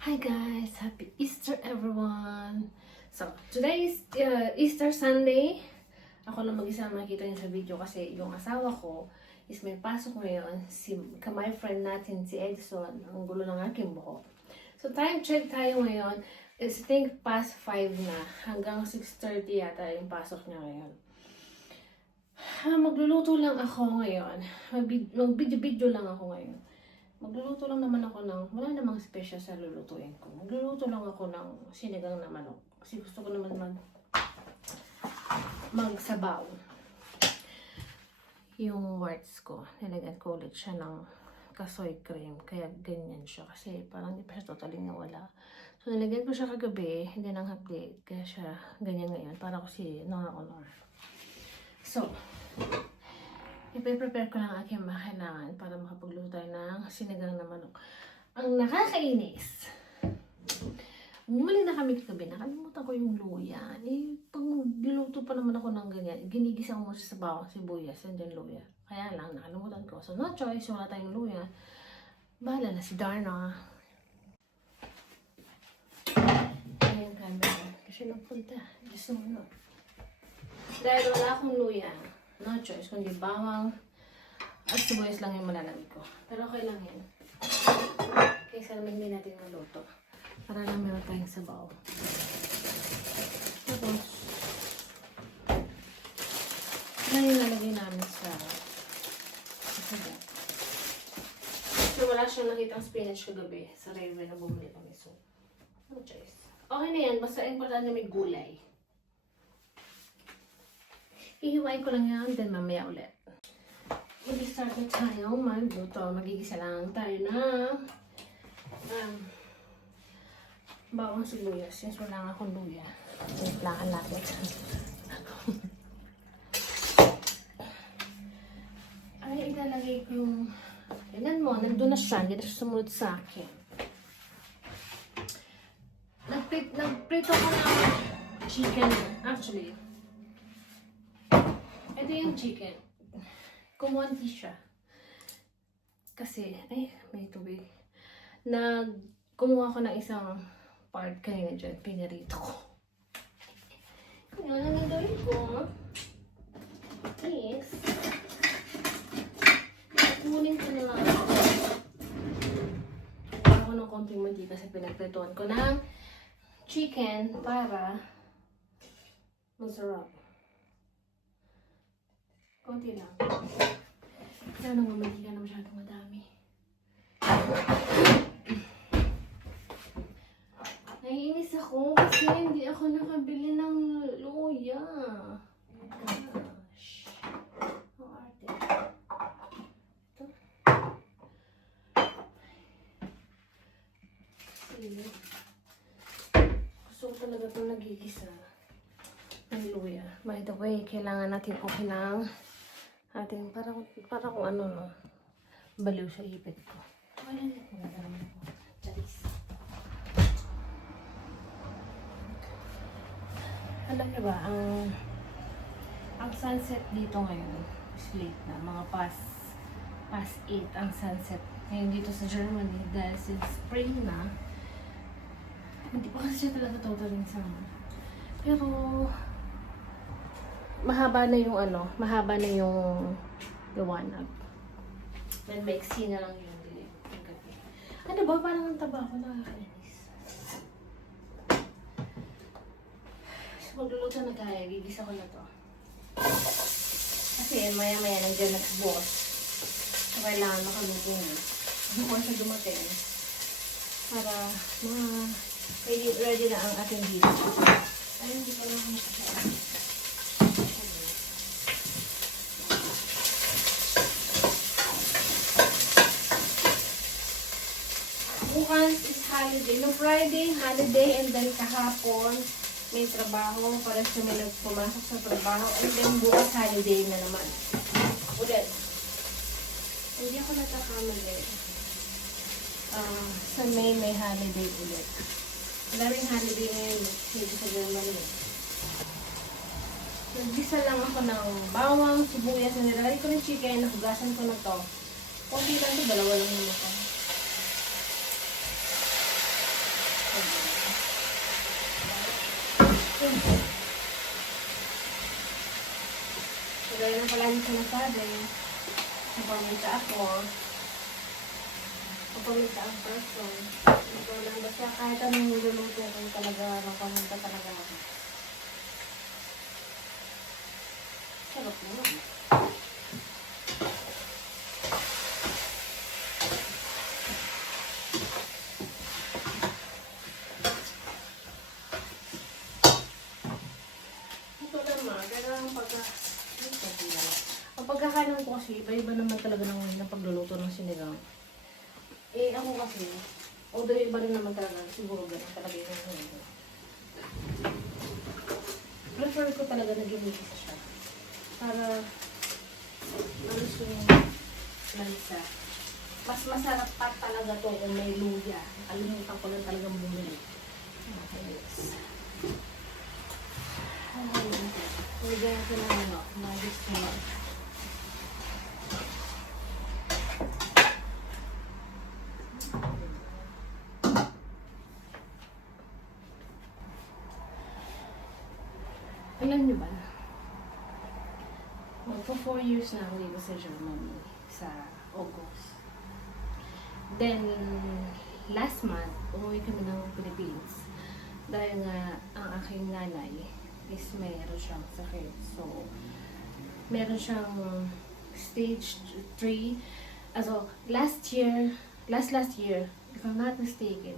Hi guys! Happy Easter everyone! So, today is Easter Sunday. Ako lang mag-isa makikita niyo sa video kasi yung asawa ko is may pasok ngayon. My friend natin, si Edson, ang gulo ng aking buhok. So, time check tayo ngayon. It's I think past 5 na. Hanggang 6:30 yata yung pasok niya ngayon. Magluluto lang ako ngayon. Mag-video lang ako ngayon. Magluluto lang naman ako ng, wala namang special sa lulutuin ko. Magluluto lang ako ng sinigang na manok. Kasi gusto ko naman magsabaw. Yung words ko, nilagyan ko ulit siya ng kasoy cream. Kaya ganyan siya. Kasi parang hindi pa siya totally nawala. So nilagyan ko siya kagabi, hindi nang update. Kaya siya ganyan ngayon. Para ko si Nora Honor. So, ipe-prepare ko lang aking kailangan para makapagluto tayo ng sinigang na manok. Ang nakakainis, bumili na kami kagabi, nakalimutan ko yung luya. Pag niluto pa naman ako ng ganyan, ginigisa ko mo siya sa bawang sibuyas, and then luya. Kaya lang, nakalimutan ko. So, no choice, wala tayong luya. Bahala na si Darna. Ayan yung camera. Kasi nagpunta. Gusto mo no. Dahil wala akong luya, no choice, kundi bawang at sibuyas lang yung malalagay ko. Pero okay lang yan. Kaysa naman hindi natin maluto. Para lang meron tayong sabaw. Tapos, yan yung nalagay namin sa sabaw. So, wala siyang nakitang spinach kagabi sa railway na bumili kami. So, no choice. Okay na yan. Basta importante may gulay. Ihiwain ko lang yan, then mamaya ulit. Mag-start na tayo magluto. Magigisa lang tayo na bawang sibuyas. Since wala nga akong luya. Wait lang, ang lapit. Ay, ilalagay ko yung... Tignan mo, nandun na siya. Hindi na siya sumunod sa akin. Nagprito ko ng chicken. Actually, ito yung chicken. Kumunti siya. Kasi, ay, may tubig. Kumuha ko ng isang part kanina dyan. Pinarito ko. Kaya lang ang gawin ko is kunin ko na lang ako ng konting mantika kasi pinagprituan ko ng chicken para masarap. Konti lang. Kaya nang mamantika na masyadong madami. Naiinis ako kasi hindi ako nakabili ng luya. Gosh. Ang arte. Ito. Sige. Gusto ko talaga itong nagigisa ng luya. By the way, kailangan natin okay lang ating para kung ano no, baliw sa ipit ko. Wala na kung nadarama ko. Charis. Alam niyo ba, ang sunset dito ngayon is late na. Mga past 8 ang sunset. Ngayon dito sa Germany dahil since spring na, hindi pa kasi siya talaga totally summer. Pero, mahaba na yung liwanag. Then maiksi na lang yung dilim. Ano ba? Parang ang taba ko, nakakainis. So, magluluto na tayo. Gigisa ko na to. Kasi maya-maya nandiyan nag-boss. So, kailangan makaluto na. Before siya dumating. Para ready na ang ating dito. Ay, hindi pa lang ako makasaya. Bukas is holiday. No, Friday, holiday, and then kahapon may trabaho para sa may pumasok sa trabaho. And then bukas holiday na naman. Ulit. Hindi ako natakamali. Sa May holiday ulit. Maraming holiday ngayon dito sa Germany. Naggisa lang ako ng bawang, sibuyas, na nilalagay ko ng chicken, nahugasan ko na to. Konti lang to, dalawa lang naman ako. palagi sinasabi, papaminta ako, papaminta ang person. Ito lang basta kahit anong niluluto ko talaga, papaminta talaga ako. Sarap naman. Ang pagkakanan ko kasi, iba-iba naman talaga ng pagluluto ng sinigang. Eh, ako kasi, although iba rin naman talaga, siguro ganun talaga yung sinigang. Prefer ko talaga na ginigisa siya. Para, malos yung malisa. Mas masarap pa talaga to kung may luya. Kalimutan ko lang talagang bumili. Yes. Lagyan natin ng ano, magis mo. Alam niyo ba? For 4 years na ako dito sa Germany, sa August. Then, last month, umuwi kami ng Philippines. Dahil nga, ang aking nanay is mayroon siyang sakit. So, meron siyang stage 3. Also, last year, if I'm not mistaken,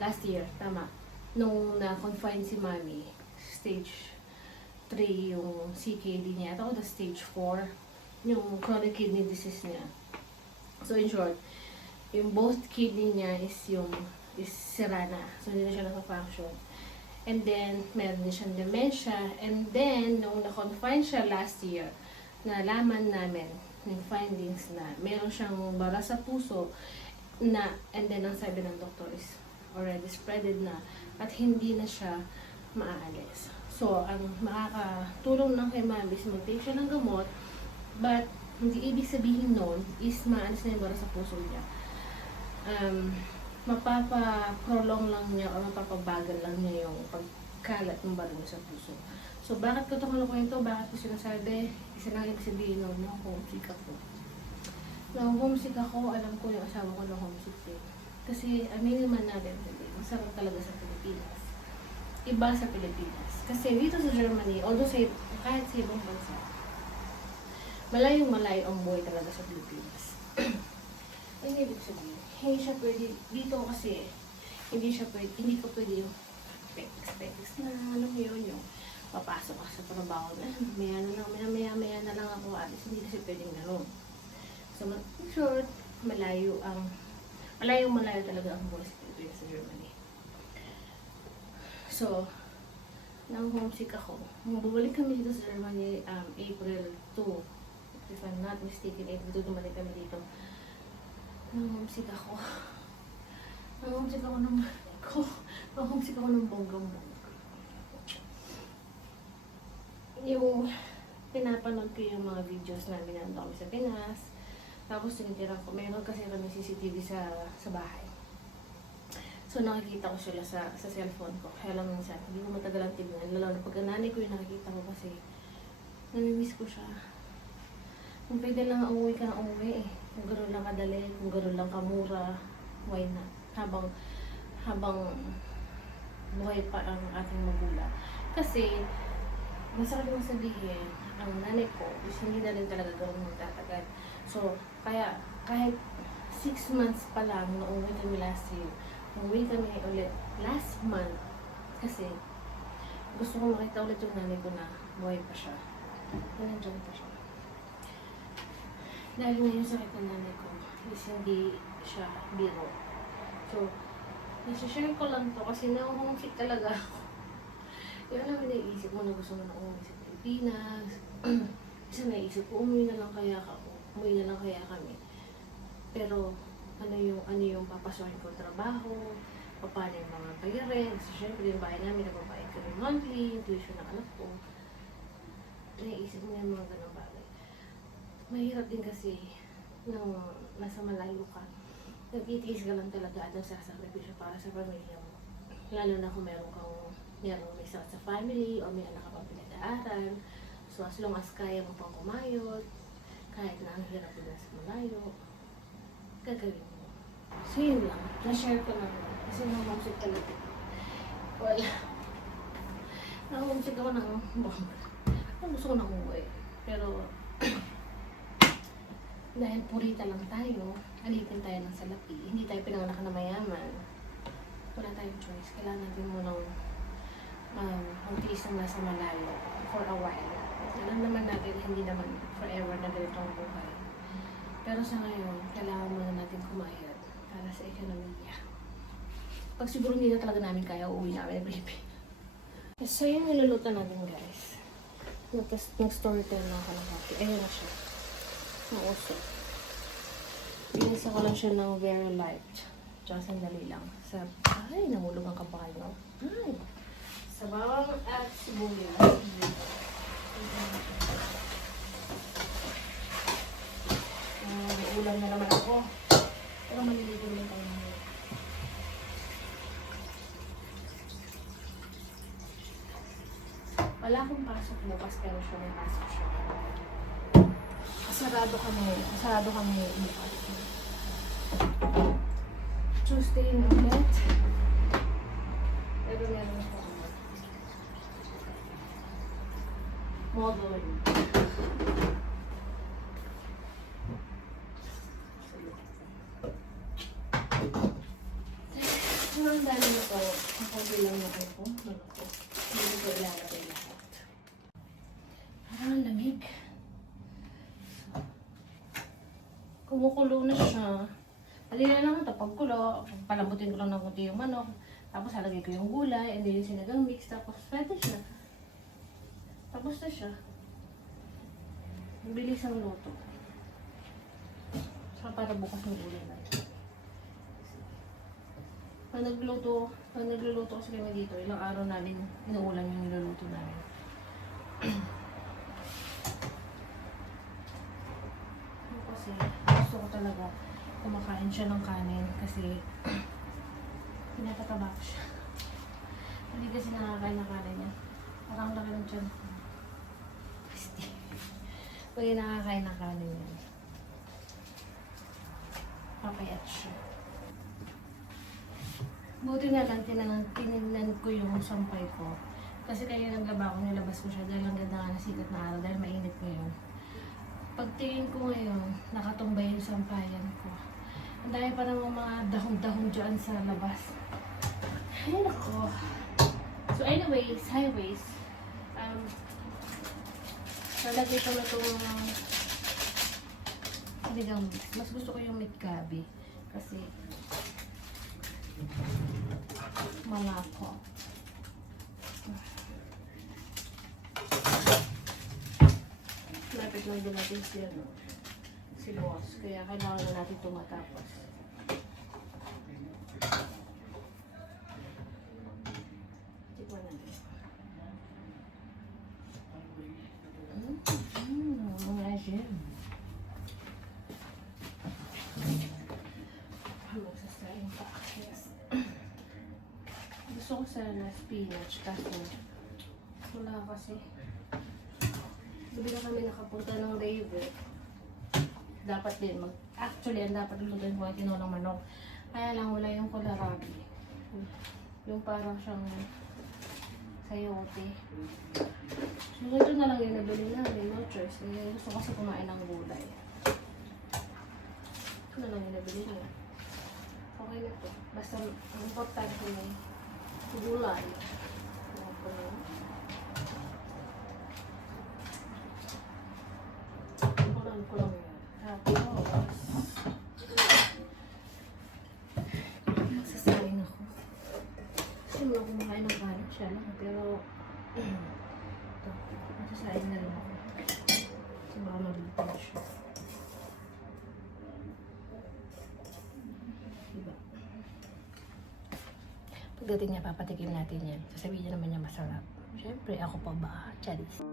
last year, tama, nung na-confine si Mami, stage 3 yung CKD niya. Ito the stage 4, yung chronic kidney disease niya. So, in short, yung both kidney niya is sira na. So, hindi na siya naka-function. And then, meron din siyang dementia. And then, nung na-confine siya last year, nalaman namin yung findings na meron siyang bara sa puso na, and then, ang sabi ng doktor is already spreaded na at hindi na siya maaalis. So, ang makakatulong lang kay Mami is mag-take siya ng gamot, but hindi ibig sabihin nun is maalis na yung bara sa puso niya. Mapapa-prolong lang niya o mapapabagal lang niya yung pagkalat ng bara niya sa puso. So, bakit ko ito kwento? Bakit ko sinasabi? Isa lang ibig sabihin nun, homesick ako. Nung homesick ako, alam ko yung asawa ko na homesick din. Kasi, aminin man natin, masarap talaga sa Pilipinas. Iba sa Pilipinas. Kasi dito sa Germany, although kahit sa ibang bansa, malayong-malayo ang buhay talaga sa Pilipinas. Ang ibig sabihin, hindi siya pwede, dito kasi, hindi ko pwede yung expect na, alam mo yun, yung papasok ka sa trabaho, maya na lang ako alis, hindi kasi pwedeng gano'n. So, in short, malayo talaga ang buhay sa Pilipinas sa Germany. So, nang homesick ako, nung bumalik kami dito sa Germany, April 2, if I'm not mistaken, April 2 dumalik kami dito. Nang homesick ako ng bonggang-bongga. Yung pinapanood ko yung mga videos namin na kami sa Pinas, tapos tinitira ko, meron kasi kami CCTV sa bahay. So, nakikita ko sila sa cellphone ko. Kaya lang minsan, hindi ko matagalang tignan. Lalo na pagka nanay ko yung nakikita ko kasi namimiss ko siya. Kung pwede lang umuwi ka na umuwi eh. Kung gano'n lang kadali, kung gano'n lang kamura, why not? Habang buhay pa ang ating magulang. Kasi, masakit mo sabihin, ang nanay ko is hindi na rin talaga gano'n magtatagal. So, kaya kahit 6 months pa lang na umuwi kami last year, umuwi kami ulit last month kasi gusto ko makita ulit yung nanay ko na buhay pa siya. Nandiyan pa siya. Dahil ngayon sakit ng nanay ko is hindi siya biro. So, nasa-share ko lang to kasi na-homesick talaga ako. Yung alam mo naisip mo na gusto mo na umuwi sa Pilipinas. Isa naisip ko, umuwi na lang kaya kami. Pero, ano yung papasokin ko trabaho, paano yung mga bayarin. Kasi syempre yung bahay namin, nagbabayad kami monthly, yung tuition ng anak ko. Naisip mo yung mga ganang bagay. Mahirap din kasi nung nasa malayo ka, nag-itiis ka lang talaga at nagsasakripisyo para sa pamilya mo. Lalo na kung may sakit sa family o may anak ka pang pinag-aaral So, as long as kaya mo pang kumayod, kahit na ang hirap na sa malayo, gagawin mo. So, yun lang. Na-share ko lang. Kasi na-homesick talaga. Wala. Na-homesick ako ng gusto ko na umuwi. Pero, dahil purita lang tayo, alipin tayo ng salapi. Hindi tayo pinanganak na mayaman. Wala tayong choice. Kailangan natin munang magtiis ng nasa malayo for a while. Alam naman natin, hindi naman forever na ganito ang buhay. Pero sa ngayon, kailangan muna natin kumayod para sa ekonomiya. Pag siguro hindi na talaga namin kaya, uuwi namin every day. So yung niluluto natin guys. Nag-storytell na ako ng happy. Ayun na siya. Nauso. Binisa ko lang siya ng very light. Tsaka sandali lang. Ay, namulog ang kapakal, no? Ay! Sa bawang at sibuyas. Ulam na naman ako. Pero maliligo naman tayo naman. Wala akong pasok bukas pero siya may pasok siya. Sarado kami bukas. Tuesday ulit. Pero meron ako modeling. Ang dami na to. Ang bilang na ko. Hindi ko ilalagay lahat. Parang ang lamig. Kumukulo na siya. Halina lang ito. Pagkulo, palambutin ko lang ng kunti yung manok. Tapos halagay ko yung gulay. And then yung sinigang mix. Tapos pwede siya. Tapos na siya. Bilis ang luto. Saka para bukas ng ulam na ito. Pag nagluluto kasi kami dito, ilang araw namin inuulam yung niluluto namin. Kasi gusto ko talaga kumakain siya ng kanin kasi pinapataba ko siya. Hindi kasi nakakain ng kanin niya. Parang laki ng tiyan. Pag nakakain ng kanin niya, papayat siya. Buti na lang, tinignan ko yung sampay ko. Kasi kaya nagaba ko, nilabas ko siya dahil ang ganda nga nasikat na araw dahil mainit ngayon. Pagtingin ko ngayon, nakatumbay yung sampayan ko. Ang dami pa naman mga dahon-dahon dyan sa labas. Ay, nako. So anyways, highways. Nalagay ko na itong sinigang mix. Mas gusto ko yung meat gabi. Kasi malako. Lapit lang din natin si boss. Kaya kailangan na natin tumatapos. Tikman natin. Mga gym. Magsasaing pa. Yes. Gusto ko sana spinach kasi wala kasi. Sabi na kami nakapunta ng Rave. Dapat din actually, ang dapat lutuin ko ay tinolang manok. Kaya lang wala yung kohlrabi. Yung parang siyang sayote. So, ito na lang yung nabili namin. No choice. Gusto kasi kumain ng gulay. Ito na lang yung nabili niya. Okay na to. Basta ang importante yung gulay. Kulang ko lang yan. Tapos, magsasayin ako. Kasi wala kumakain ng kanin siya lang. Pero, ito, magsasayin na rin ako. Kasi baka mabilitan siya. Diba? Pagdating niya, papatikim natin yan. Sasabihin niya naman niya masarap. Siyempre, ako pa ba? Charis.